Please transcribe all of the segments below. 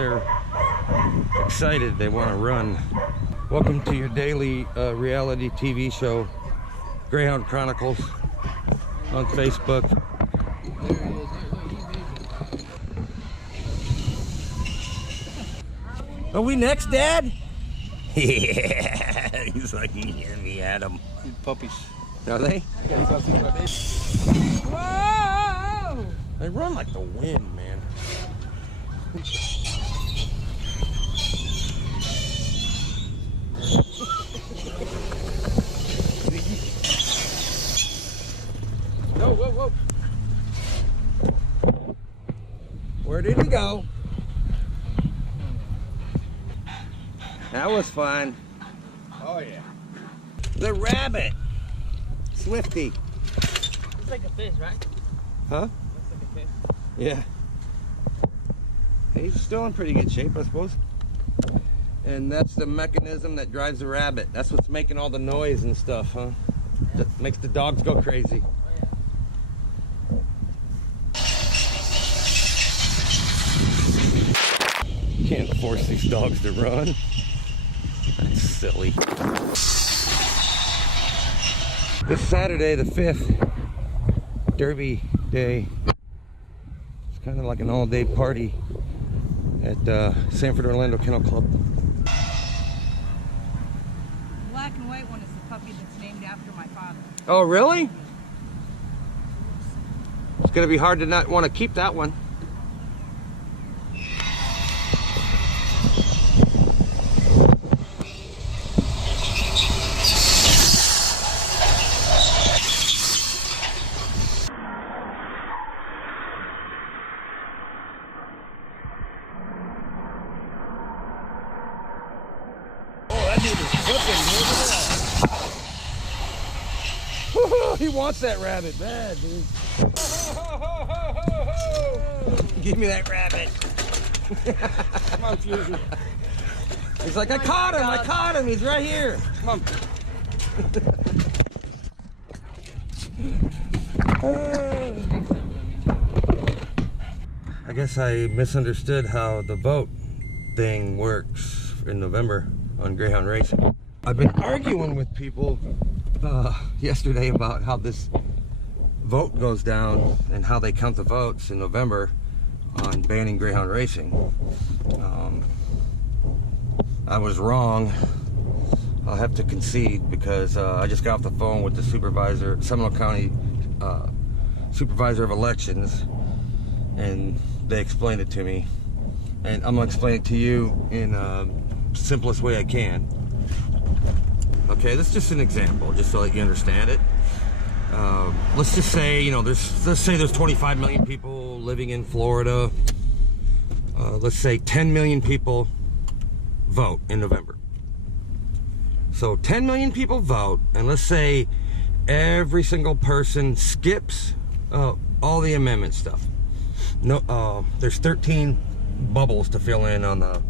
they're excited. They want to run. Welcome to your daily reality TV show, Greyhound Chronicles, on Facebook. Are we next, Dad? Yeah, he's like, yeah, me at him. Puppies. Are they? Whoa! They run like the wind, man. Whoa, whoa, whoa. Where did he go? That was fun. Oh, yeah. The rabbit. Swifty. It's like a fish, right? Huh? Looks like a fish. Yeah. He's still in pretty good shape, I suppose. And that's the mechanism that drives the rabbit. That's what's making all the noise and stuff, huh? That makes the dogs go crazy. You can't force these dogs to run. That's silly. This Saturday, the 5th, Derby Day. It's kind of like an all-day party at Sanford Orlando Kennel Club. The black and white one is the puppy that's named after my father. Oh, really? It's going to be hard to not want to keep that one. He wants that rabbit bad, dude. Give me that rabbit. Come on, Fusion. He's like, I caught him, he's right here. Come on. I guess I misunderstood how the vote thing works in November on Greyhound Racing. I've been arguing with people yesterday about how this vote goes down and how they count the votes in November on banning Greyhound Racing. I was wrong. I'll have to concede because I just got off the phone with the supervisor, Seminole County supervisor of elections, and they explained it to me. And I'm gonna explain it to you in simplest way I can. Okay, this is just an example, just so that you understand it. Let's just say, you know, let's say there's 25 million people living in Florida. Let's say 10 million people vote in November. So 10 million people vote, and let's say every single person skips all the amendment stuff. No, there's 13 bubbles to fill in on the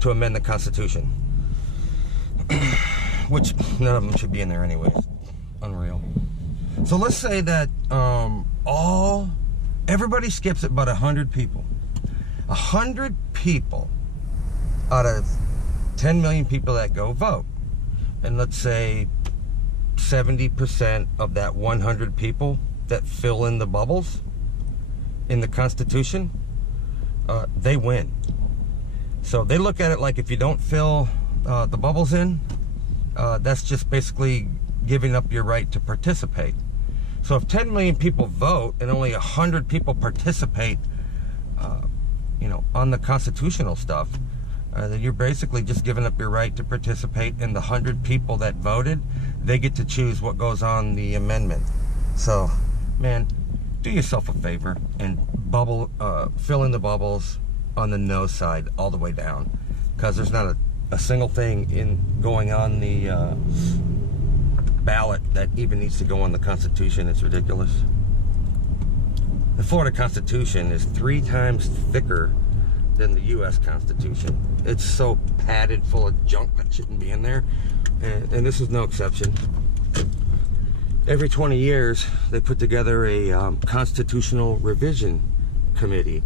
to amend the Constitution. Which none of them should be in there anyways. Unreal. So let's say that everybody skips it but 100 people. 100 people out of 10 million people that go vote. And let's say 70% of that 100 people that fill in the bubbles in the Constitution, they win. So they look at it like if you don't fill the bubbles in, that's just basically giving up your right to participate. So if 10 million people vote and only 100 people participate, on the constitutional stuff, then you're basically just giving up your right to participate. And the 100 people that voted, they get to choose what goes on the amendment. So, man, do yourself a favor and fill in the bubbles on the no side all the way down, because there's not a single thing going on the ballot that even needs to go on the Constitution. It's ridiculous. The Florida Constitution is 3 times thicker than the U.S. Constitution. It's so padded full of junk that shouldn't be in there, and this is no exception. Every 20 years, they put together a constitutional revision committee,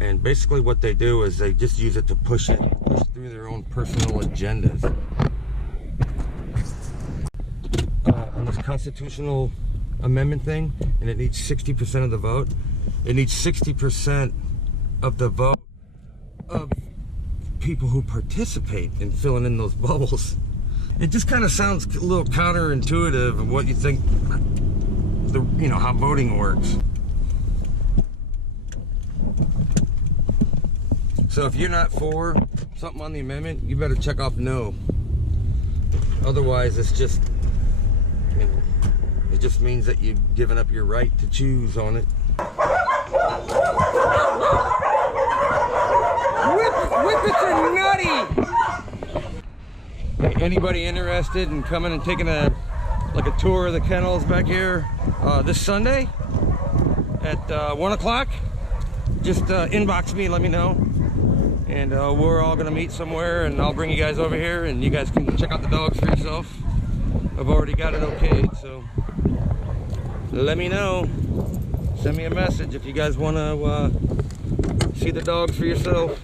And basically what they do is they just use it to push through their own personal agendas. On this constitutional amendment thing, and it needs 60% of the vote. It needs 60% of the vote of people who participate in filling in those bubbles. It just kind of sounds a little counterintuitive of what you think, how voting works. So if you're not for something on the amendment, you better check off no. Otherwise, it's just, it just means that you've given up your right to choose on it. Whippets are nutty! Hey, anybody interested in coming and taking a tour of the kennels back here this Sunday at 1 o'clock? Just inbox me, let me know. And we're all gonna meet somewhere, and I'll bring you guys over here, and you guys can check out the dogs for yourself. I've already got it okayed, so let me know. Send me a message if you guys want to see the dogs for yourself.